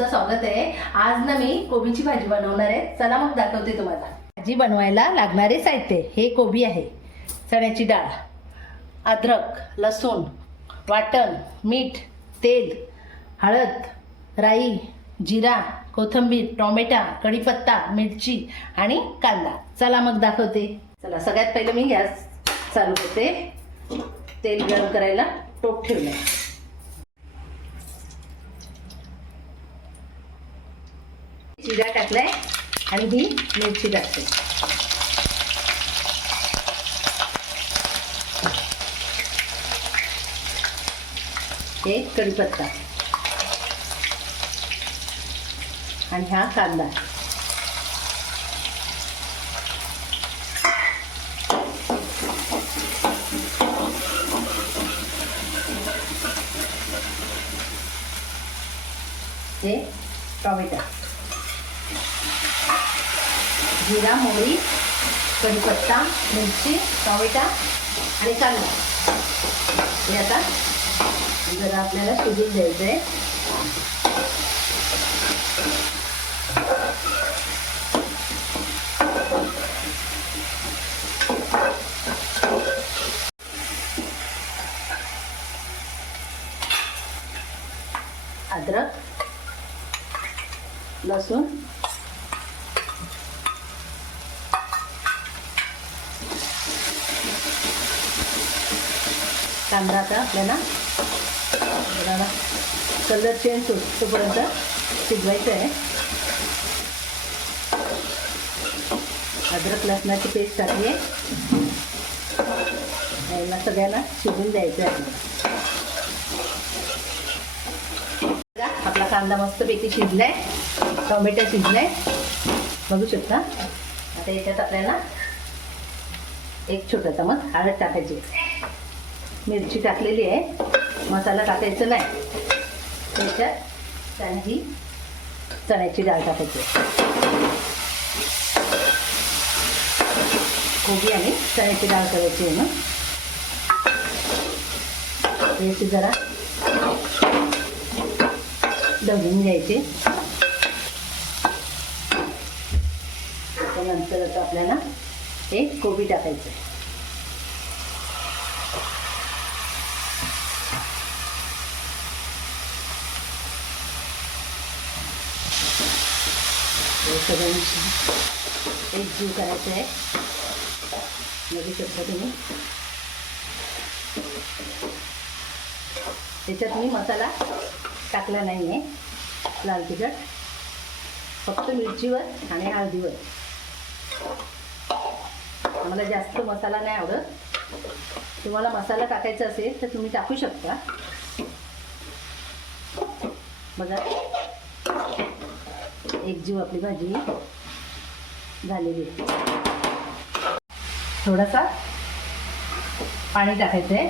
तुमचं स्वागत आहे. आज ना मी कोबीची भाजी बनवणार आहे. चला मग दाखवते तुम्हाला. भाजी बनवायला लागणारे साहित्य हे कोबी आहे. चण्याची डाळ अद्रक लसूण वाटण मीठ तेल हळद राई जिरा कोथिंबीर टोमॅटा कढीपत्ता मिरची आणि कांदा. चला मग दाखवते. चला सगळ्यात पहिले मी गॅस चालू करते. तेल गरम करायला टोप ठेवलं जिरा टाकलाय आणि ही मिरची टाकते. हे कढीपत्ता. आणि हा कांदा. हे टॉमॅटो. जिरा मोहरी कढीपत्ता मिरची टॉमेटा आणि कांदा. हे आता जरा आपल्याला शिजून द्यायचं आहे. अद्रक लसूण कांदा आता आपल्याला कलर चेंज होतोपर्यंत शिजवायचं आहे. अद्रक लसणाची पेस्ट टाकली आहे. याला सगळ्यांना शिजून द्यायचं आहे. आपला कांदा मस्तपैकी शिजलाय. टोमॅटो शिजलाय. बघू शकता? आता याच्यात आपल्याला एक छोटा चमच हळद टाकायची मिरची टाकलेली आहे. मसाला टाकायचा नाही. त्याच्यात त्याने ही चण्याची डाळ टाकायची. कोबी आणि चण्याची डाळ करायची आहे मग याची जरा दळून घ्यायचे. त्यानंतर आता आपल्याला हे कोबी टाकायचं हे सगळं मिश्रण एक जीव करायचं आहे बघू शकता तुम्ही त्याच्यात मी मसाला टाकला नाही आहे लाल तिखट. फक्त मिरचीवर आणि हळदीवर. आम्हाला जास्त मसाला नाही आवडत. तुम्हाला मसाला टाकायचा असेल तर तुम्ही टाकू शकता. बघा. एक जीव आपली भाजी झालेली थोडासा पाणी टाकायचं आहे.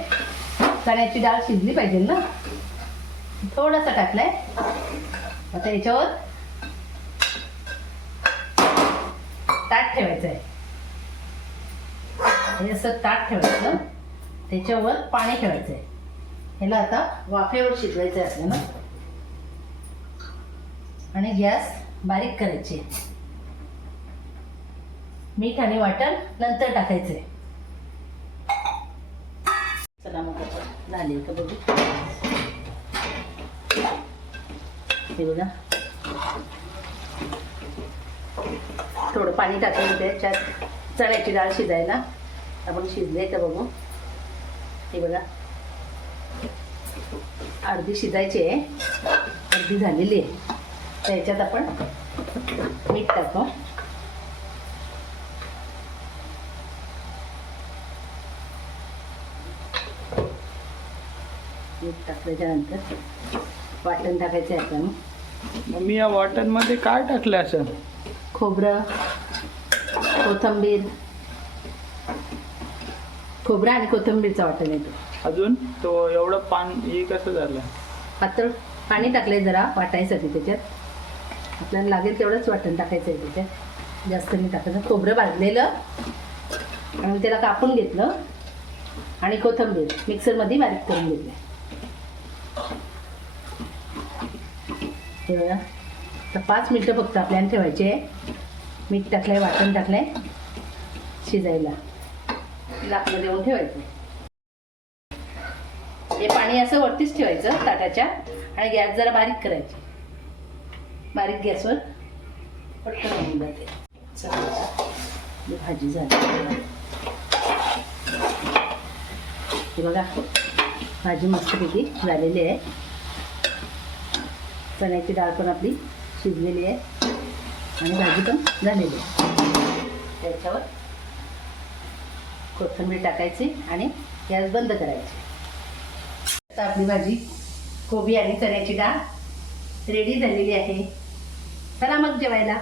चण्याची डाळ शिजली पाहिजे ना? थोडासा टाकलाय. आता याच्यावर ताट ठेवायचं आहे हे असं ताट ठेवायचं. त्याच्यावर पाणी ठेवायचं आहे ह्याला आता वाफेवर शिजवायचं आहे आपल्याला. आणि गॅस बारीक करायचे. मीठ आणि वाटण नंतर टाकायचे. चला मग झाले का बघू. हे बघा. थोडं पाणी टाकलं त्याच्यात चण्याची डाळ शिजायला. आपण शिजले तर बघू. हे बघा. अर्धी शिजायची आहे. अर्धी झालेली आहे. त्याच्यात आपण मीठ टाकू मीठ टाकल्याच्यानंतर वाटण टाकायचं आहे आपण मम्मी या वाटणमध्ये काय टाकलं असं? खोबरं कोथंबीर. खोबरं आणि कोथिंबीरचं वाटण येतो. अजून? तो एवढं पान हे कसं झालं? पातळ पाणी टाकलंय जरा वाटायसाठी त्याच्यात. आपल्याला लागेल तेवढंच वाटण टाकायचं आहे त्याच्यात जास्त नाही टाकायचं. खोबरं भाजलेलं आणि त्याला कापून घेतलं आणि कोथिंबीर मिक्सरमध्ये बारीक करून घेतलं. हे बघा. तर पाच मिनटं फक्त आपल्याला ठेवायचे आहे. मीठ टाकलंय वाटण टाकलंय. शिजायला. लाकडं देऊन ठेवायचं. हे पाणी असं वरतीच ठेवायचं ताटाच्या. आणि गॅस जरा बारीक करायची. बारीक गॅसवर पटकन होऊन जाते. चला भाजी झाली. हे बघा भाजी मस्तपैकी झालेली आहे. चण्याची डाळ पण आपली शिजलेली आहे. आणि भाजी पण झालेली आहे. त्याच्यावर कोथिंबीर टाकायची आणि गॅस बंद करायची. आता आपली भाजी कोबी आणि चण्याची डाळ रेडी झालेली आहे. चला मग जेवायला.